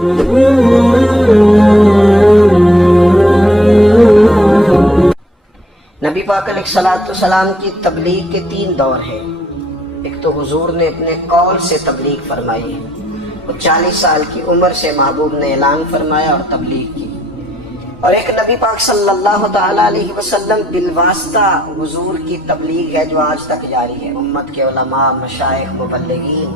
نبی پاک علیہ الصلوۃ والسلام کی تبلیغ کے 3 دور ہیں۔ ایک تو حضور نے اپنے قول سے تبلیغ فرمائی، اور 40 سال کی عمر سے محبوب نے اعلان فرمایا اور تبلیغ کی، اور ایک نبی پاک صلی اللہ تعالی علیہ وسلم بالواسطہ حضور کی تبلیغ ہے جو آج تک جاری ہے۔ امت کے علماء، مشائخ، مبلغین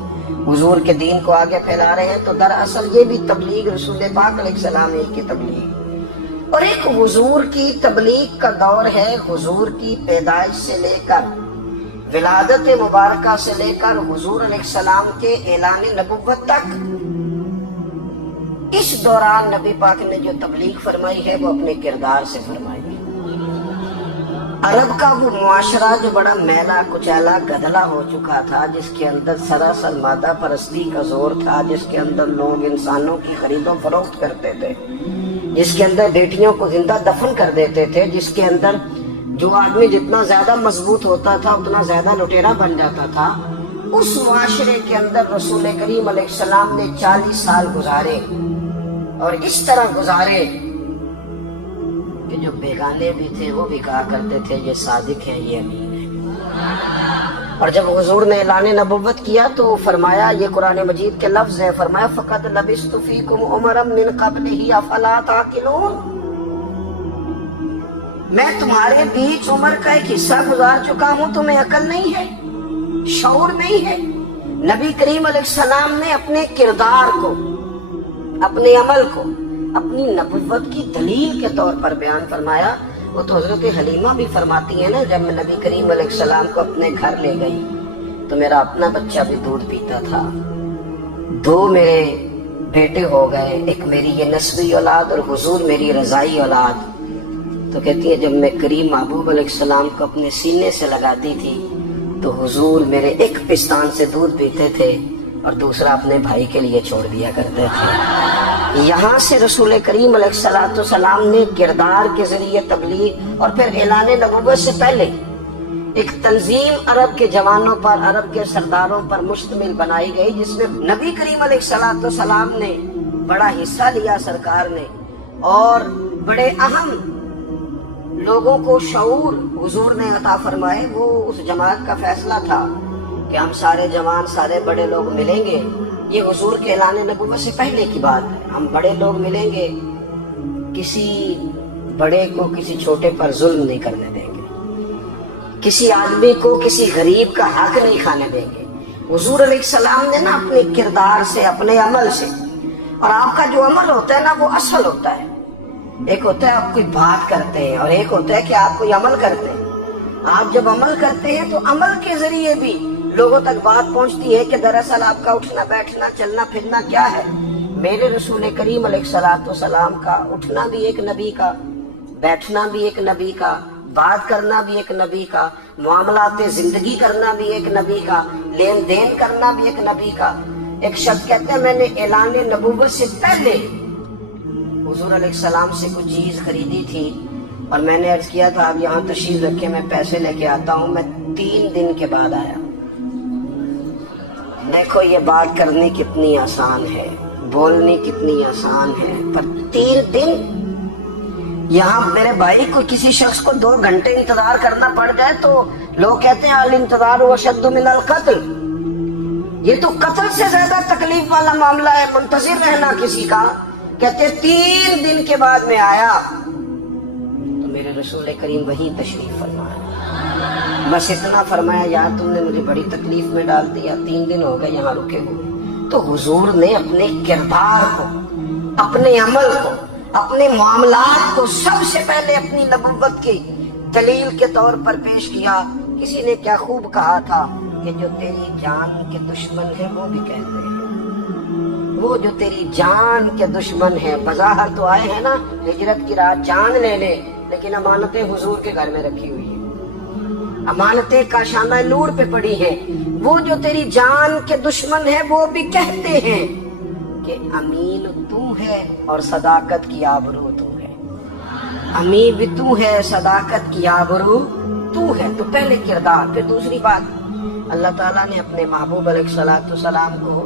حضور کے دین کو آگے پھیلا رہے ہیں، تو دراصل یہ بھی تبلیغ رسول پاک علیہ السلام کی تبلیغ۔ اور ایک حضور کی تبلیغ کا دور ہے، حضور کی پیدائش سے لے کر ولادت مبارکہ سے لے کر حضور علیہ السلام کے اعلان نبوت تک۔ اس دوران نبی پاک نے جو تبلیغ فرمائی ہے وہ اپنے کردار سے فرمائی ہے۔ عرب کا وہ معاشرہ جو بڑا میلا کچیلا گدلا ہو چکا تھا، جس کے اندر سراسر مادہ پرستی کا زور تھا، جس کے اندر لوگ انسانوں کی خرید و فروخت کرتے تھے، جس کے اندر بیٹیوں کو زندہ دفن کر دیتے تھے، جس کے اندر جو آدمی جتنا زیادہ مضبوط ہوتا تھا اتنا زیادہ لٹیرا بن جاتا تھا، اس معاشرے کے اندر رسول کریم علیہ السلام نے 40 سال گزارے، اور اس طرح گزارے کہ جو بیگانے بھی تھے وہ بھی کہا کرتے تھے یہ صادق ہیں، یہ امین ہیں۔ اور جب حضور نے اعلان نبوت کیا تو فرمایا، یہ قرآن مجید کے لفظ ہیں، فرمایا فَقَدْ لَبِثْتُ فِيكُمْ عُمَرًا مِّن قَبْلِهِ أَفَلَا تَعْقِلُونَ، میں تمہارے بیچ عمر کا ایک حصہ گزار چکا ہوں، تمہیں عقل نہیں ہے، شعور نہیں ہے۔ نبی کریم علیہ السلام نے اپنے کردار کو، اپنے عمل کو اپنی نبوت کی دلیل کے طور پر بیان فرمایا۔ وہ تو حضرت حلیمہ بھی فرماتی ہیں نا، جب میں نبی کریم علیہ السلام کو اپنے گھر لے گئی تو میرا اپنا بچہ بھی دودھ پیتا تھا، 2 میرے بیٹے ہو گئے، ایک میری یہ نسبی اولاد اور حضور میری رضائی اولاد۔ تو کہتی ہے جب میں کریم محبوب علیہ السلام کو اپنے سینے سے لگاتی تھی تو حضور میرے ایک پستان سے دودھ پیتے تھے اور دوسرا اپنے بھائی کے لیے چھوڑ دیا کرتے تھے۔ یہاں سے رسول کریم علیہ السلام نے کردار کے ذریعے تبلیغ، اور پھر اعلان نبوت سے پہلے ایک تنظیم عرب کے جوانوں پر، عرب کے سرداروں پر مشتمل بنائی گئی، جس میں نبی کریم علیہ السلام نے بڑا حصہ لیا سرکار نے، اور بڑے اہم لوگوں کو شعور حضور نے عطا فرمائے۔ وہ اس جماعت کا فیصلہ تھا کہ ہم سارے جوان، سارے بڑے لوگ ملیں گے، یہ حضور کے اعلان نبوت سے پہلے کی بات ہے، ہم بڑے لوگ ملیں گے، کسی بڑے کو کسی چھوٹے پر ظلم نہیں کرنے دیں گے، کسی آدمی کو کسی غریب کا حق نہیں کھانے دیں گے۔ حضور علیہ السلام نے نا اپنے کردار سے، اپنے عمل سے، اور آپ کا جو عمل ہوتا ہے نا وہ اصل ہوتا ہے، ایک ہوتا ہے آپ کوئی بات کرتے ہیں اور ایک ہوتا ہے کہ آپ کوئی عمل کرتے ہیں۔ آپ جب عمل کرتے ہیں تو عمل کے ذریعے بھی لوگوں تک بات پہنچتی ہے کہ دراصل آپ کا اٹھنا بیٹھنا چلنا پھرنا کیا ہے۔ میرے رسول کریم علیہ السلام کا اٹھنا بھی ایک نبی کا، بیٹھنا بھی ایک نبی کا، بات کرنا بھی ایک نبی کا، معاملات زندگی کرنا بھی ایک نبی کا، لین دین کرنا بھی ایک نبی کا۔ ایک شخص کہتے ہیں میں نے اعلان نبوت سے پہلے حضور علیہ السلام سے کچھ چیز خریدی تھی، اور میں نے عرض کیا تھا آپ یہاں تشریف رکھے، میں پیسے لے کے آتا ہوں۔ میں 3 دن کے بعد آیا۔ دیکھو یہ بات کرنی کتنی آسان ہے، بولنی کتنی آسان ہے، پر 3 دن یہاں میرے بھائی کو کسی شخص کو 2 گھنٹے انتظار کرنا پڑ جائے تو لوگ کہتے ہیں الانتظار اشد من القتل، یہ تو قتل سے زیادہ تکلیف والا معاملہ ہے منتظر رہنا کسی کا۔ کہتے 3 دن کے بعد میں آیا تو میرے رسول کریم وہیں تشریف فرمایا، بس اتنا فرمایا یار تم نے مجھے بڑی تکلیف میں ڈال دیا، 3 دن ہو گئے یہاں رکے ہوئے۔ تو حضور نے اپنے کردار کو، اپنے عمل کو، اپنے معاملات کو سب سے پہلے اپنی نبوت کی دلیل کے طور پر پیش کیا۔ کسی نے کیا خوب کہا تھا کہ جو تیری جان کے دشمن ہیں وہ بھی کہتے ہیں، وہ جو تیری جان کے دشمن ہیں، بظاہر تو آئے ہیں نا ہجرت کی رات جان لینے، لیکن امانتیں حضور کے گھر میں رکھی ہوئی ہیں، امانتیں کاشانہ نور پہ پڑی ہیں۔ وہ جو تیری جان کے دشمن ہیں وہ بھی کہتے ہیں کہ امین تو ہے اور صداقت کی آبرو تو ہے، امین بھی تو ہے، صداقت کی آبرو تو ہے۔ تو پہلے کردار، پھر دوسری بات، اللہ تعالیٰ نے اپنے محبوب علیہ السلام کو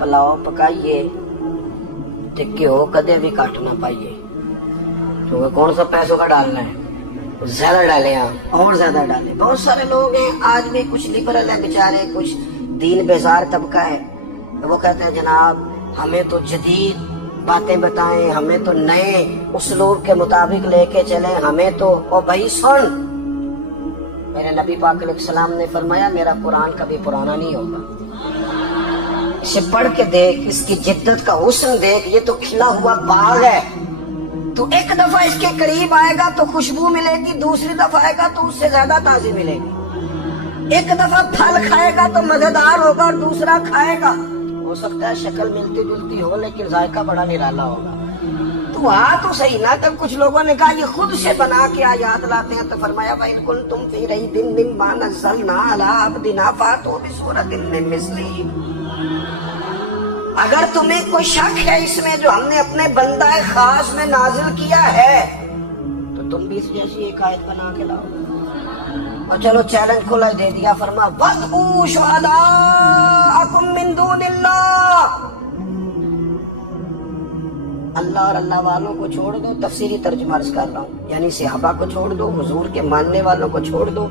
پلاؤ پکائیے ٹکے ہو کدے بھی کاٹ نہ پائیے، کیونکہ کون سا پیسوں کا ڈالنا ہے، زیادہ ڈالیں آپ اور زیادہ ڈالیں۔ بہت سارے لوگ ہیں آج بھی، کچھ لبرل ہیں بیچارے، کچھ دین بیزار طبقہ ہے، وہ کہتے ہیں جناب ہمیں تو جدید باتیں بتائیں، ہمیں تو نئے اسلوب کے مطابق لے کے چلیں، ہمیں تو او بھائی سن، میرے نبی پاک علیہ السلام نے فرمایا میرا قرآن کبھی پرانا نہیں ہوگا، اسے پڑھ کے دیکھ، اس کی جدت کا حسن دیکھ، یہ تو کھلا ہوا باغ ہے، تو ایک دفعہ اس کے قریب آئے گا تو خوشبو ملے گی، دوسری دفعہ آئے گا تو اس سے زیادہ تازی ملے گی، ایک دفعہ پھل کھائے گا تو مزیدار ہوگا اور دوسرا کھائے گا ہو سکتا ہے شکل ملتی جلتی ہو لیکن ذائقہ بڑا نرالا ہوگا۔ تو تو صحیح نہ، تب کچھ لوگوں نے کہا یہ خود سے بنا کے آیات لاتے ہیں، تو فرمایا وَإِن كُنتُمْ فِي رَيْبٍ مِّمَّا نَزَّلْنَا عَلَىٰ عَبْدِنَا فَأْتُوا بِسُورَةٍ مِّن مِّثْلِهِ، اگر تمہیں کوئی شک ہے اس میں جو ہم نے اپنے بندہ خاص میں نازل کیا ہے تو تم بھی اس جیسی ایک آیت بنا کے لاؤ۔ اور چلو چیلنج کھلا دے دیا، فرما وَادْعُوا شُهَدَاءَكُم مِّن دُونِ اللَّهِ، اللہ اور اللہ والوں کو چھوڑ دو، تفسیری ترجمہ عرض کر رہا ہوں، یعنی صحابہ کو چھوڑ دو، حضور کے ماننے والوں کو چھوڑ دو،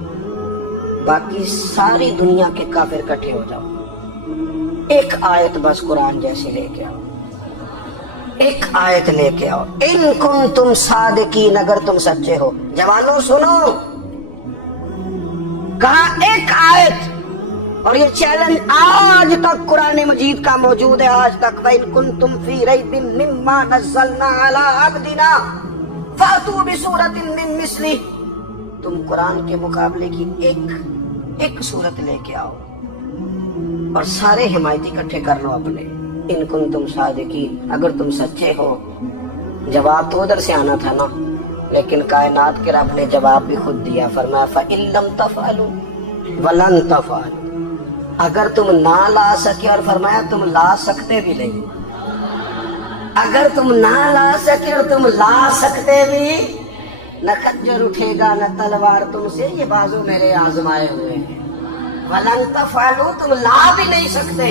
باقی ساری دنیا کے کافر اکٹھے ہو جاؤ، ایک آیت بس قرآن جیسی لے کے آؤ، ایک آیت لے کے آؤ، ان کنتم صادقین، اگر تم سچے ہو۔ جوانوں سنو، کہا ایک آیت، اور یہ چیلنج آج تک قرآن مجید کا موجود ہے، آج تک وَإِن كُنتُمْ فِي رَيْبٍ مِّمَّا نَزَّلْنَا عَلَىٰ عَبْدِنَا فَأْتُوا بِسُورَةٍ مِّن مِّثْلِهِ، تم قرآن کے مقابلے کی ایک سورت لے کے آؤ اور سارے حمایتی اکٹھے کر لو اپنے، ان کنتم صادقین، اگر تم سچے ہو۔ جواب تو ادھر سے آنا تھا نا، لیکن کائنات کے رب نے جواب بھی خود دیا، فرمایا فَإِن لَّمْ تَفْعَلُوا وَلَن تَفْعَلُوا، اگر تم نہ لا سکے، اور فرمایا تم لا سکتے بھی نہیں، اگر تم نہ لا سکے اور تم لا سکتے بھی، نہ خنجر اٹھے گا نہ تلوار تم سے، یہ بازو میرے آزمائے ہوئے ہیں، وَلَن تَفْعَلُوا، تم لا بھی نہیں سکتے،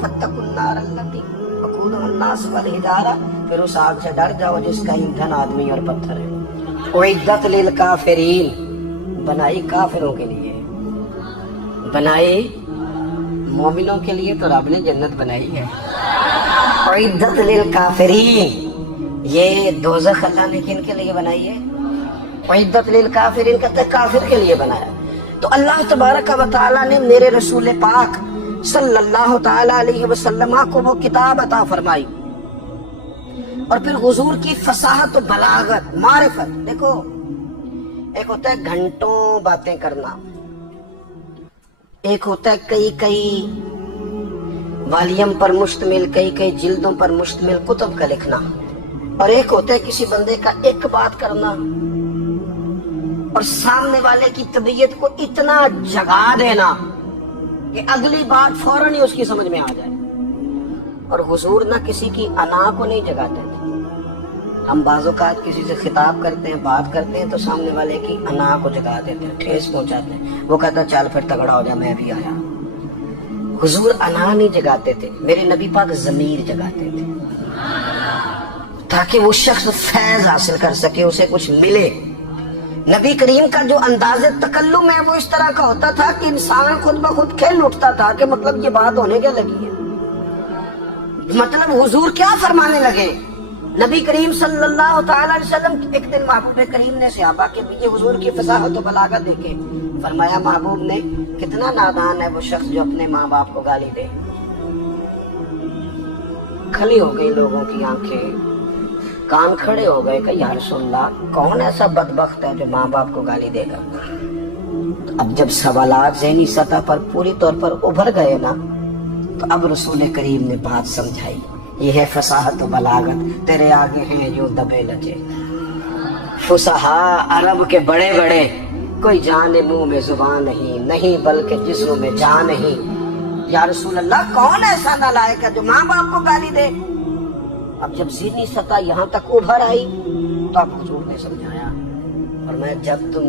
فَاتَّقُوا النَّارَ الَّتِي وَقُودُهَا النَّاسُ وَالْحِجَارَةُ، پھر اس آگ سے ڈر جاؤ جس کا ایندھن آدمی اور پتھر ہے، اُعِدَّتْ لِلْكَافِرِينَ، بنائی کافروں کے لیے، بنائی مومنوں کے لیے تو رب نے جنت بنائی ہے، اُعِدَّتْ لِلْكَافِرِينَ، یہ دوزخ اللہ نے کن کے لیے بنائی ہے؟ اُعِدَّتْ لِلْكَافِرِينَ کہتے ہیں کافر کے لیے بنایا۔ تو اللہ تبارک و تعالیٰ نے میرے رسول پاک صلی اللہ تعالیٰ علیہ وسلم کو وہ کتاب عطا فرمائی، اور پھر حضور کی فصاحت و بلاغت، معرفت، دیکھو ایک ہوتا ہے گھنٹوں باتیں کرنا، ایک ہوتا ہے کئی والیم پر مشتمل، کئی جلدوں پر مشتمل کتب کا لکھنا، اور ایک ہوتا ہے کسی بندے کا ایک بات کرنا اور سامنے والے کی طبیعت کو اتنا جگا دینا کہ اگلی بات فوراً ہی اس کی سمجھ میں آ جائے۔ اور حضور نہ کسی کی انا کو نہیں جگاتے تھے، ہم بعض اوقات کسی سے خطاب کرتے ہیں، بات کرتے ہیں تو سامنے والے کی انا کو جگا دیتے ہیں، ٹھیس پہنچاتے ہیں، وہ کہتا چل پھر تگڑا ہو جا میں بھی آیا۔ حضور انا نہیں جگاتے تھے، میرے نبی پاک ضمیر جگاتے تھے تاکہ وہ شخص فیض حاصل کر سکے، اسے کچھ ملے۔ نبی کریم کا جو انداز تکلم ہے وہ اس طرح کا ہوتا تھا کہ انسان خود بخود کھل اٹھتا تھا کہ مطلب یہ بات ہونے کیا لگی ہے، مطلب حضور کیا فرمانے لگے۔ نبی کریم صلی اللہ تعالیٰ علیہ وسلم ایک دن محبوب کریم نے صحابہ کے پیچھے حضور کی فصاحت و بلاغت دیکھے، فرمایا محبوب نے کتنا نادان ہے وہ شخص جو اپنے ماں باپ کو گالی دے۔ کھلی ہو گئی لوگوں کی آنکھیں، کان کھڑے ہو گئے کہ یا رسول اللہ کون ایسا بدبخت ہے جو ماں باپ کو گالی دے گا۔ اب جب سوالات ذہنی سطح پر پوری طور پر ابھر گئے نا، تو اب رسول کریم نے بات سمجھائی، یہ ہے فصاحت و بلاغت، تیرے آگے ہیں یوں دبے لجے فصحاء عرب کے بڑے بڑے، کوئی جان منہ میں زبان نہیں بلکہ جسم میں جان نہیں۔ یا رسول اللہ کون ایسا نالائق ہے جو ماں باپ کو گالی دے؟ اب جب ذہنی سطح یہاں تک ابھر آئی تو اب حضور نے سمجھایا، اور میں جب تم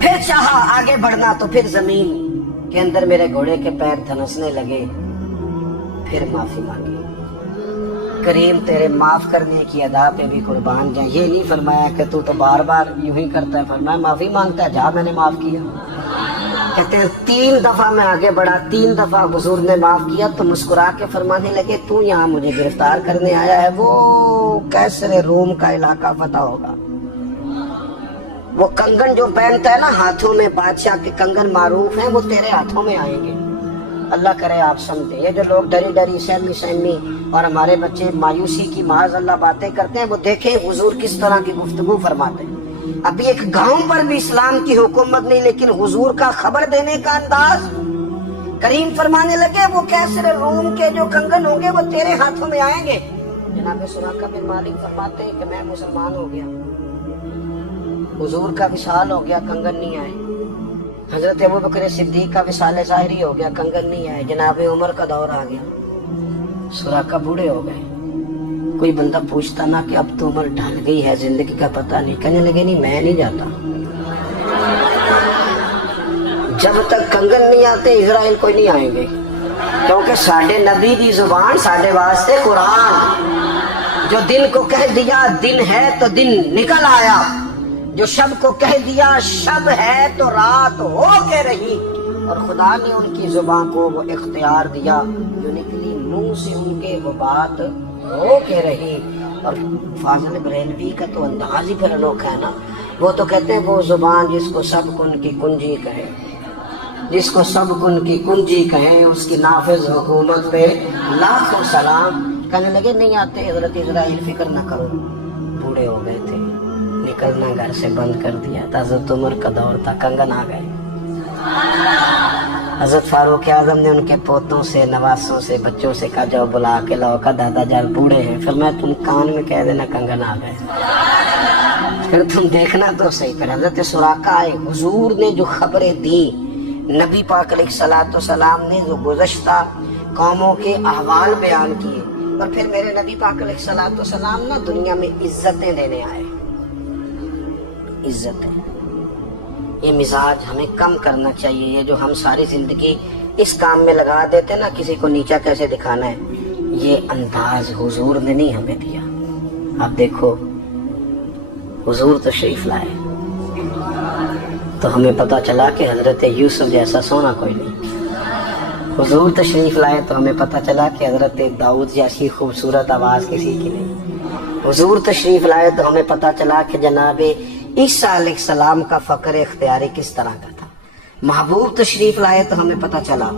پھر چاہا آگے بڑھنا تو پھر زمین کے اندر میرے گھوڑے کے پیر دھنسنے لگے، پھر معافی مانگی۔ کریم تیرے معاف کرنے کی ادا پہ بھی قربان جائیں۔ یہ نہیں فرمایا کہ تو بار بار یوں ہی کرتا ہے، فرمایا معافی مانگتا ہے، جا میں نے معاف کیا۔ کہتے ہیں 3 دفعہ میں آگے بڑھا، 3 دفعہ حضور نے معاف کیا تو مسکرا کے فرمانے لگے تو یہاں مجھے گرفتار کرنے آیا ہے، وہ کیسر روم کا علاقہ فتح ہوگا۔ وہ کنگن جو پہنتا ہے نا ہاتھوں میں، بادشاہ کے کنگن معروف ہیں، وہ تیرے ہاتھوں میں آئیں گے۔ اللہ کرے آپ سمجھیں، یہ جو لوگ ڈری ڈری سہمی اور ہمارے بچے مایوسی کی معاذ اللہ باتیں کرتے ہیں، وہ دیکھیں حضور کس طرح کی گفتگو فرماتے ہیں۔ ابھی ایک گاؤں پر بھی اسلام کی حکومت نہیں، لیکن حضور کا خبر دینے کا انداز۔ کریم فرمانے لگے وہ کیسر روم کے جو کنگن ہوں گے وہ تیرے ہاتھوں میں آئیں گے۔ جناب سراقہ بن مالک فرماتے ہیں کہ میں مسلمان ہو گیا، حضور کا وصال ہو گیا، کنگن نہیں آئے۔ حضرت ابوبکر صدیق کا وصال ظاہری ہو گیا، کنگن نہیں آئے۔ جناب عمر کا دور آ گیا، سراقہ بوڑھے ہو گئے۔ کوئی بندہ پوچھتا نا کہ اب تو عمر ڈھل گئی ہے، زندگی کا پتہ نہیں، کہنے لگے نہیں میں نہیں جاتا، جب تک کنگن نہیں آتے اسرائیل کوئی نہیں آئیں گے، کیونکہ ساڈے نبی دی زبان ساڈے واسطے قرآن، جو دن کو کہہ دیا دن ہے تو دن نکل آیا، جو شب کو کہہ دیا شب ہے تو رات ہو کے رہی، اور خدا نے ان کی زبان کو وہ اختیار دیا جو نکلی منہ سے ان کے وہ بات ہو کے رہی۔ اور فاضل بریلوی کا تو انداز ہی پھر انوکھا ہے نا، وہ تو کہتے ہیں وہ زبان جس کو سب کن کی کنجی کہے، جس کو سب کن کی کنجی کہیں، اس کی نافذ حکومت پہ لاکھوں سلام۔ کہنے لگے نہیں آتے حضرت اسرائیل، فکر نہ کرو، بوڑھے ہو گئے تھے، نکلنا گھر سے بند کر دیا تھا، حضرت عمر کا دور تھا، کنگن آ گئے۔ حضرت فاروق اعظم نے ان کے پوتوں سے، نواسوں سے، بچوں سے کہا جاؤ بلا کے لاؤ، کا دادا جان بوڑھے ہیں، پھر میں تم کان میں کہہ دینا کنگن آ گئے، پھر تم دیکھنا تو صحیح۔ پھر حضرت سراقہ آئے، حضور نے جو خبریں دی، نبی پاک علیہ الصلوۃ والسلام نے جو گزشتہ قوموں کے احوال بیان کیے، اور پھر میرے نبی پاک علیہ الصلوۃ والسلام نا دنیا میں عزتیں دینے آئے، عزتیں۔ یہ مزاج ہمیں کم کرنا چاہیے، یہ جو ہم ساری زندگی اس کام میں لگا دیتے نا کسی کو نیچا کیسے دکھانا ہے، یہ انداز حضور نے نہیں ہمیں دیا۔ اب دیکھو حضور تشریف لائے تو ہمیں پتہ چلا کہ حضرت یوسف جیسا سونا کوئی نہیں، حضور تشریف لائے تو ہمیں پتہ چلا کہ حضرت داؤد جیسی خوبصورت آواز کسی کی نہیں، حضور تشریف لائے تو ہمیں پتہ چلا کہ جناب عیسیٰ علیہ السلام کا فقر اختیاری کس طرح کا تھا، محبوب تشریف لائے تو ہمیں پتہ چلا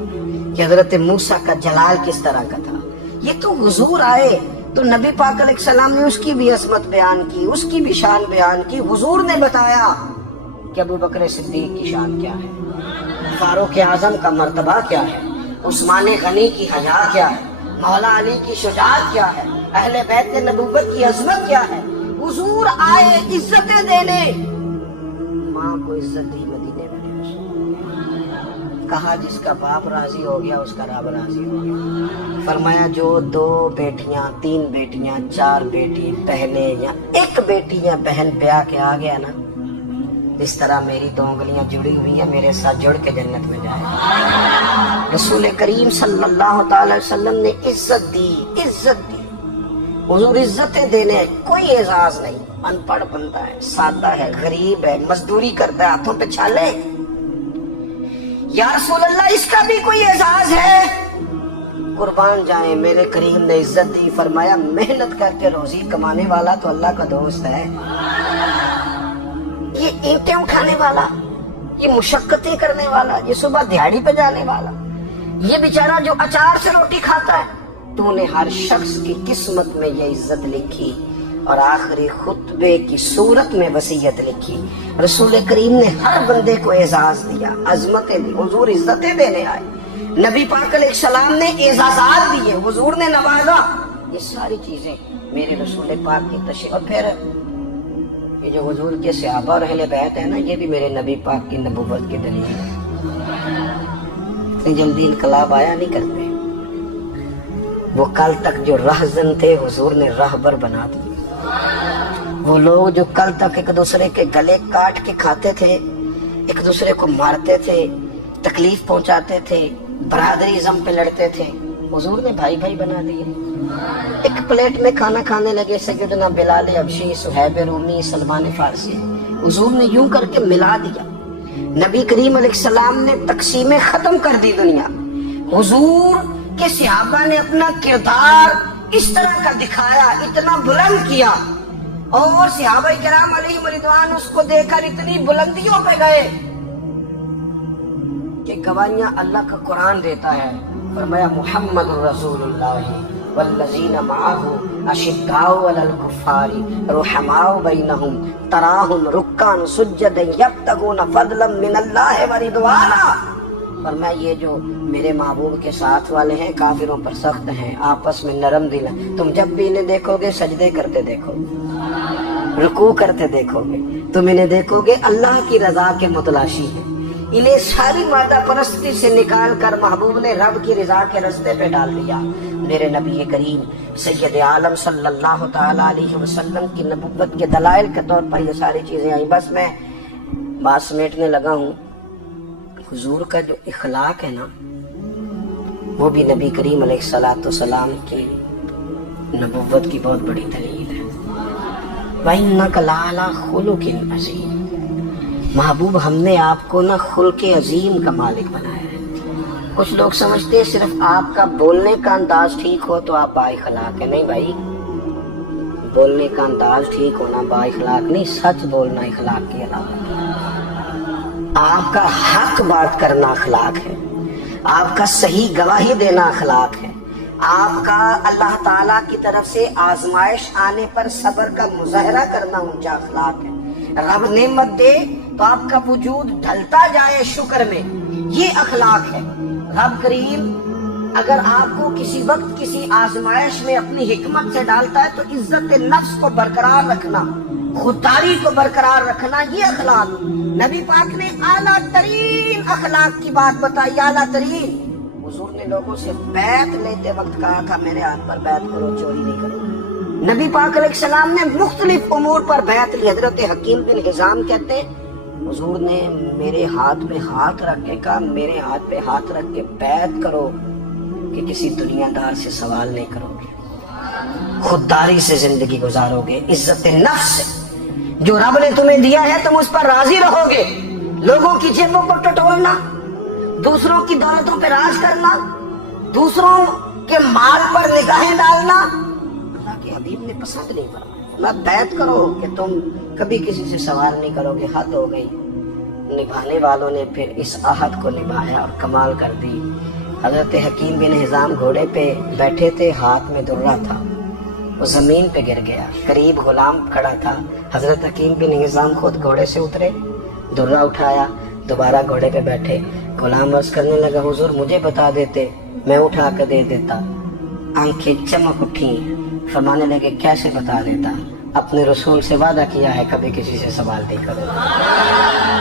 کہ حضرت موسیٰ کا جلال کس طرح کا تھا۔ یہ تو حضور آئے تو نبی پاک علیہ السلام نے اس کی بھی عظمت بیان کی، اس کی بھی شان بیان کی، حضور نے بتایا کہ ابوبکر صدیق کی شان کیا ہے، فاروق اعظم کا مرتبہ کیا ہے، عثمان غنی کی حیا کیا ہے، مولا علی کی شجاعت کیا ہے، اہل بیت نبوت کی عظمت کیا ہے۔ حضور آئے عزتیں دینے، ماں کو عزت دی مدینے میں، کہا جس کا باپ راضی ہو گیا اس کا رب راضی ہو گیا۔ فرمایا جو 2 بیٹیاں 3 بیٹیاں 4 بیٹی پہلے یا 1 بیٹی یا بہن بیاہ کے آ گیا نا، اس طرح میری 2 انگلیاں جڑی ہوئی ہیں، میرے ساتھ جڑ کے جنت میں جائے۔ رسول کریم صلی اللہ تعالی وسلم نے عزت دی، عزت دی۔ حضور عزتیں دینے، کوئی اعزاز نہیں، ان پڑھ بندہ ہے، سادہ ہے، غریب ہے، مزدوری کرتا ہے، ہاتھوں پہ چھالے، یا رسول اللہ اس کا بھی کوئی اعزاز ہے؟ قربان جائیں، میرے کریم نے عزت دی، فرمایا محنت کر کے روزی کمانے والا تو اللہ کا دوست ہے، یہ اینٹیں اٹھانے والا، یہ مشقتیں کرنے والا، یہ صبح دیہڑی پہ جانے والا، یہ بیچارہ جو اچار سے روٹی کھاتا ہے، تو نے ہر شخص کی قسمت میں یہ عزت لکھی اور آخری خطبے کی صورت میں وصیت لکھی۔ رسول کریم نے ہر بندے کو اعزاز دیا، عظمتیں دی، حضور عزتیں دینے آئے، نبی پاک علیہ السلام نے اعزازات دیے، حضور نے نوازا، یہ ساری چیزیں میرے رسول پاک کی تشریف۔ اور پھر یہ جو حضور کے صحابہ اور اہل بیت ہے نا، یہ بھی میرے نبی پاک کی نبوت کی دلیل ہے، اتنی جلدی انقلاب آیا نہیں کرتے، وہ کل تک جو رہزن تھے حضور نے راہبر بنا دی، وہ لوگ جو کل تک ایک دوسرے کے گلے کاٹ کے کھاتے تھے، ایک دوسرے کو مارتے تھے، تکلیف پہنچاتے تھے، برادری ازم پہ لڑتے تھے، حضور نے بھائی بھائی بنا دیے۔ ایک پلیٹ میں کھانا کھانے لگے سیدنا بلال حبشی، صہیب رومی، سلمان فارسی، حضور نے یوں کر کے ملا دیا۔ نبی کریم علیہ السلام نے تقسیمیں ختم کر دی دنیا۔ حضور کے صحابہ نے اپنا کردار اس طرح کا دکھایا، اتنا بلند کیا، اور صحابہ کرام علیہم رضوان اس کو دیکھ کر اتنی بلندیوں پہ گئے کہ گواہیاں اللہ کا قرآن دیتا ہے۔ فرمایا محمد رسول اللہ والذین معہ اشداء علی الکفار رحماء بینہم تراہم رکعا سجدا یبتغون فضلا من اللہ ورضوانا۔ فرمایا یہ جو میرے محبوب کے ساتھ والے ہیں کافروں پر سخت ہیں، آپس میں نرم دل ہیں، تم جب بھی انہیں دیکھو گے سجدے کرتے دیکھو گے، رکوع کرتے دیکھو گے، تم انہیں دیکھو گے اللہ کی رضا کے متلاشی ہیں۔ انہیں ساری مادہ پرستی سے نکال کر محبوب نے رب کی رضا کے رستے پہ ڈال دیا۔ میرے نبی کریم سید عالم صلی اللہ تعالی علیہ وسلم کی نبوت کے دلائل کے طور پر یہ ساری چیزیں آئیں۔ بس میں بات سمیٹنے لگا ہوں۔ حضور کا جو اخلاق ہے نا، وہ بھی نبی کریم علیہ الصلوۃ والسلام کی نبوت کی بہت بڑی دلیل ہے۔ وَإِنَّكَ لَعَلَىٰ خُلُقٍ عَظِيمٍ۔ محبوب ہم نے آپ کو نا خلق عظیم کا مالک بنایا ہے۔ کچھ لوگ سمجھتے ہیں صرف آپ کا بولنے کا انداز ٹھیک ہو تو آپ با اخلاق ہے۔ نہیں بھائی، بولنے کا انداز ٹھیک ہونا با اخلاق نہیں، سچ بولنا اخلاق کی علامت ہے۔ آپ کا حق بات کرنا اخلاق ہے، آپ کا صحیح گواہی دینا اخلاق ہے، آپ کا اللہ تعالیٰ کی طرف سے آزمائش آنے پر صبر کا مظاہرہ کرنا اونچا اخلاق ہے۔ رب نعمت دے تو آپ کا وجود ڈھلتا جائے شکر میں، یہ اخلاق ہے۔ رب کریم اگر آپ کو کسی وقت کسی آزمائش میں اپنی حکمت سے ڈالتا ہے تو عزت نفس کو برقرار رکھنا، خودداری کو برقرار رکھنا، یہ اخلاق۔ نبی پاک نے اعلیٰ ترین اخلاق کی بات بتائی، اعلیٰ ترین۔ حضور نے لوگوں سے بیعت لیتے وقت کہا تھا میرے ہاتھ پر بیعت کرو، چوری نہیں کرو۔ نبی پاک علیہ السلام نے مختلف امور پر بیعت لی۔ حضرت حکیم بن حزام کہتے ہیں حضور نے میرے ہاتھ میں ہاتھ رکھ کے کہا میرے ہاتھ پہ ہاتھ رکھ کے بیعت کرو کہ کسی دنیا دار سے سوال نہیں کرو گے، خودداری سے زندگی گزارو گے، عزت نفس سے، جو رب نے تمہیں دیا ہے تم اس پر راضی رہو گے۔ لوگوں کی جیبوں کو ٹٹولنا، دوسروں کی دولتوں پہ راج کرنا، دوسروں کے مال پر نگاہیں ڈالنا اللہ کے حبیب نے پسند نہیں فرمایا۔ بیعت کرو کہ تم کبھی کسی سے سوال نہیں کرو گے، حد ہو گئی۔ نبھانے والوں نے پھر اس عہد کو نبھایا اور کمال کر دی۔ حضرت حکیم بن حزام گھوڑے پہ بیٹھے تھے، ہاتھ میں درہ تھا، وہ زمین پہ گر گیا، قریب غلام کھڑا تھا۔ حضرت حکیم بن حزام خود گھوڑے سے اترے، درہ اٹھایا، دوبارہ گھوڑے پہ بیٹھے۔ غلام عرض کرنے لگا حضور مجھے بتا دیتے میں اٹھا کے دے دیتا۔ آنکھیں چمک اٹھی، فرمانے لگے کیسے بتا دیتا؟ اپنے رسول سے وعدہ کیا ہے کبھی کسی سے سوال نہیں کروں گا،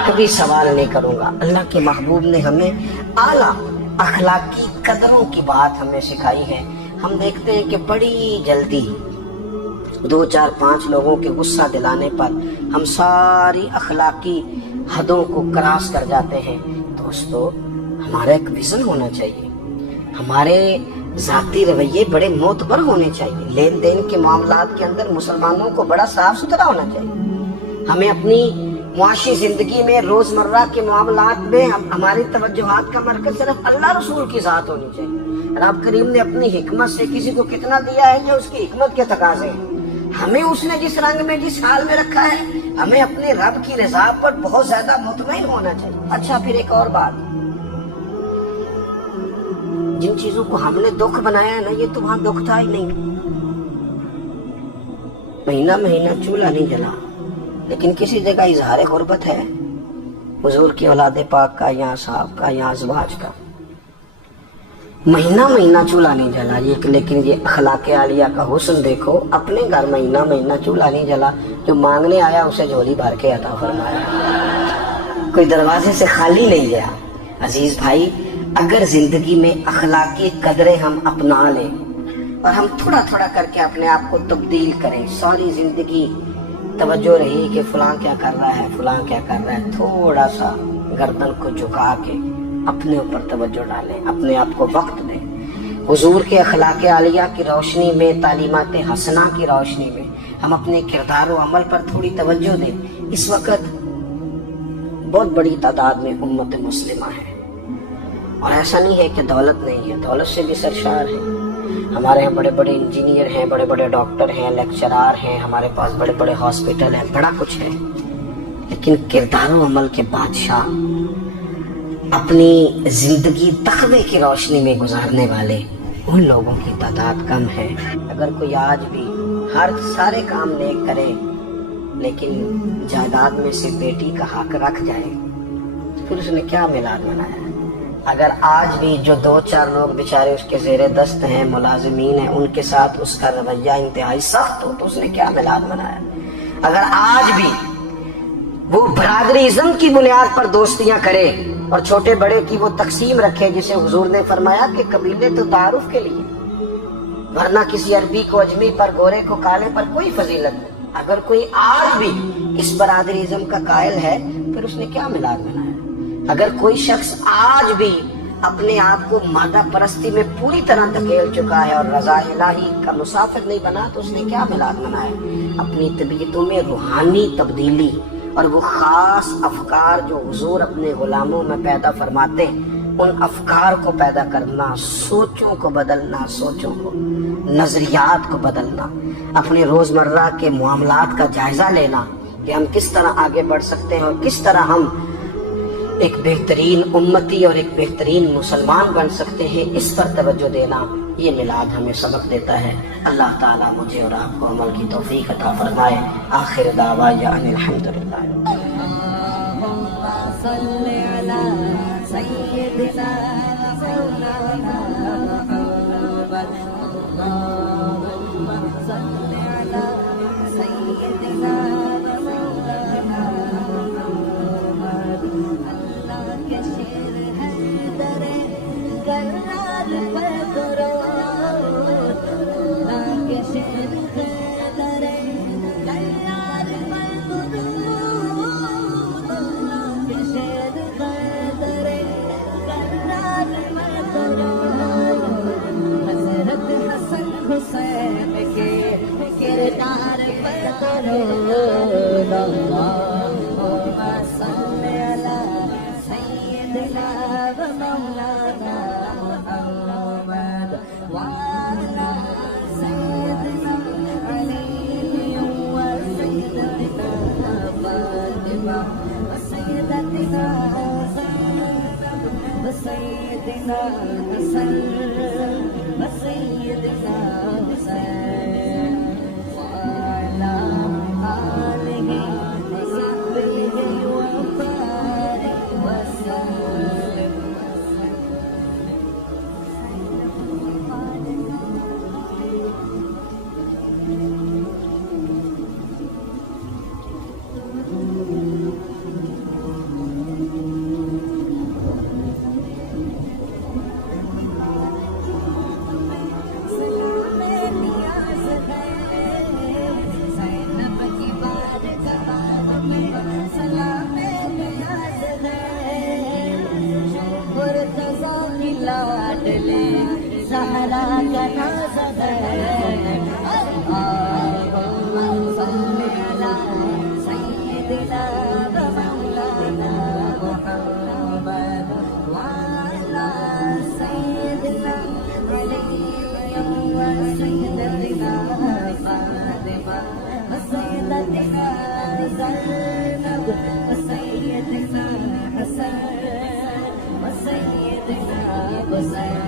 کبھی سوال نہیں کروں گا۔ اللہ کے محبوب نے ہمیں اعلیٰ اخلاقی قدروں کی بات ہمیں سکھائی ہے۔ ہم دیکھتے ہیں کہ بڑی جلدی 2 4 5 لوگوں کے غصہ دلانے پر ہم ساری اخلاقی حدوں کو کراس کر جاتے ہیں۔ دوستو ہمارا ایک وژن ہونا چاہیے، ہمارے ذاتی رویے بڑے معتبر ہونے چاہیے، لین دین کے معاملات کے اندر مسلمانوں کو بڑا صاف ستھرا ہونا چاہیے۔ ہمیں اپنی معاشی زندگی میں روزمرہ کے معاملات میں ہماری توجہات کا مرکز صرف اللہ رسول کی ذات ہونی چاہیے۔ رب کریم نے اپنی حکمت سے کسی کو کتنا دیا ہے یہ اس کی حکمت کے تقاضے ہیں۔ ہمیں اس نے جس رنگ میں جس حال میں رکھا ہے ہمیں اپنے رب کی رضا پر بہت زیادہ مطمئن ہونا چاہیے۔ اچھا پھر ایک اور بات، جن چیزوں کو ہم نے دکھ بنایا ہے نا یہ تو وہاں دکھ تھا ہی نہیں۔ مہینہ مہینہ چولہا نہیں جلا، لیکن کسی جگہ اظہار غربت ہے حضور کی اولاد پاک کا یا صاحب کا یا ازواج کا۔ مہینہ مہینہ چولہا نہیں جلا، لیکن یہ اخلاق عالیہ کا حسن دیکھو، اپنے گھر مہینہ مہینہ چولہا نہیں جلا، جو مانگنے آیا اسے جھولی بھر کے عطا فرمایا، کوئی دروازے سے خالی نہیں گیا۔ عزیز بھائی، اگر زندگی میں اخلاقی قدریں ہم اپنا لیں اور ہم تھوڑا تھوڑا کر کے اپنے آپ کو تبدیل کریں، ساری زندگی توجہ رہی کہ فلاں کیا کر رہا ہے، فلاں کیا کر رہا ہے، تھوڑا سا گردن کو جھکا کے اپنے اوپر توجہ ڈالیں، اپنے آپ کو وقت دیں، حضور کے اخلاق عالیہ کی روشنی میں، تعلیمات حسنہ کی روشنی میں ہم اپنے کردار و عمل پر تھوڑی توجہ دیں۔ اس وقت بہت بڑی تعداد میں امت مسلمہ ہے، اور ایسا نہیں ہے کہ دولت نہیں ہے، دولت سے بھی سرشار ہے۔ ہمارے یہاں بڑے بڑے انجینئر ہیں، بڑے بڑے ڈاکٹر ہیں، لیکچرار ہیں، ہمارے پاس بڑے بڑے ہاسپٹل ہیں، بڑا کچھ ہے، لیکن کردار و عمل کے بادشاہ، اپنی زندگی تقوی کی روشنی میں گزارنے والے، ان لوگوں کی تعداد کم ہے۔ اگر کوئی آج بھی سارے کام نیک کرے لیکن جائیداد میں سے بیٹی کا حق رکھ جائے، پھر اس نے کیا میلاد منایا؟ اگر آج بھی جو 2-4 لوگ بیچارے اس کے زیر دست ہیں، ملازمین ہیں، ان کے ساتھ اس کا رویہ انتہائی سخت ہو، تو اس نے کیا میلاد منایا؟ اگر آج بھی وہ برادری ازم کی بنیاد پر دوستیاں کرے اور چھوٹے بڑے کی وہ تقسیم رکھے، جسے حضور نے فرمایا کہ قبیلے تو تعارف کے لیے، ورنہ کسی عربی کو اجمی پر، گورے کو کالے پر کوئی فضیلت نہیں۔ اگر کوئی آج بھی اس برادری ازم کا قائل ہے، پھر اس نے کیا میلاد منایا؟ اگر کوئی شخص آج بھی اپنے آپ کو مادہ پرستی میں پوری طرح دھکیل چکا ہے اور رضا الہی کا مسافر نہیں بنا، تو اس نے کیا میلاد منایا؟ اپنی طبیعتوں میں روحانی تبدیلی اور وہ خاص افکار جو حضور اپنے غلاموں میں پیدا فرماتے ہیں، ان افکار کو پیدا کرنا، سوچوں کو بدلنا، سوچوں کو، نظریات کو بدلنا، اپنے روزمرہ کے معاملات کا جائزہ لینا کہ ہم کس طرح آگے بڑھ سکتے ہیں اور کس طرح ہم ایک بہترین امتی اور ایک بہترین مسلمان بن سکتے ہیں، اس پر توجہ دینا، یہ میلاد ہمیں سبق دیتا ہے۔ اللہ تعالیٰ مجھے اور آپ کو عمل کی توفیق عطا فرمائے۔ آخر دعوانا ان الحمدللہ۔ وسيدنا